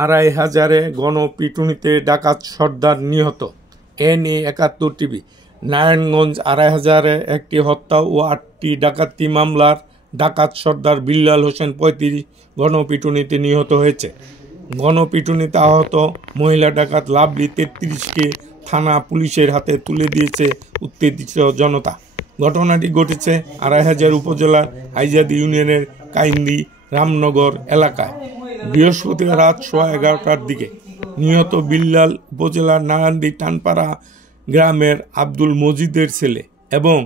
2500-এ গণপিটুনিতে ডাকাত সর্দার নিহত। NA71 TV. Narayanganj 2500-এ একটি হত্যা ও 8টি ডাকাতি মামলার ডাকাত সর্দার বিল্লাল হোসেন 35 গণপিটুনিতে নিহত হয়েছে। গণপিটুনিতে আহত মহিলা ডাকাত লাভলি 33কে থানা পুলিশের হাতে তুলে দিয়েছে উত্তেজিত জনতা। ঘটনাটি ঘটেছে 2500 উপজেলার হাইজাদি ইউনিয়নের কাইন্দি রামনগর এলাকায় বৃহস্পতিবার রাত 11:15টার দিকে। নিহত বিল্লাল উপজেলার নারায়ণদি টানপাড়া গ্রামের আব্দুল মজিদের ছেলে এবং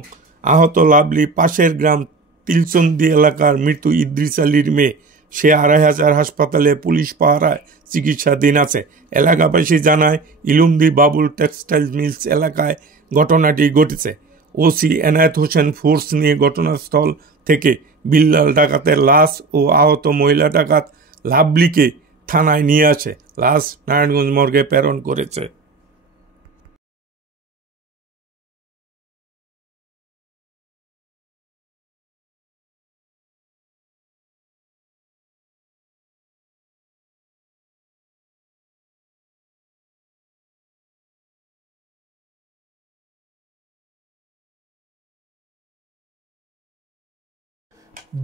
আহত লাভলি পাশের গ্রাম তিলচন্দি এলাকার মৃত ইদ্রিস আলীর মেয়ে। সে 2500 হাসপাতালে পুলিশ পাহারায় চিকিৎসাধীন আছে। এলাকাবাসী জানায়, ইলুমদি বাবুল টেক্সটাইল মিলস এলাকায় ঘটনাটি ঘটেছে। ওসি এনায়েত হোসেন ফোর্স নিয়ে ঘটনাস্থল থেকে বিল্লাল ডাকাতের লাশ ও আহত মহিলা ডাকাত লাভলিকে থানায় নিয়ে আসে। লাশ নারায়ণগঞ্জ মর্গে প্রেরণ করেছে।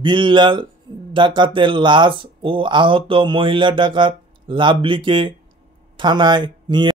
বিল্লাল ডাকাতের লাশ ও আহত মহিলা ডাকাত লাভলিকে থানায় নিয়ে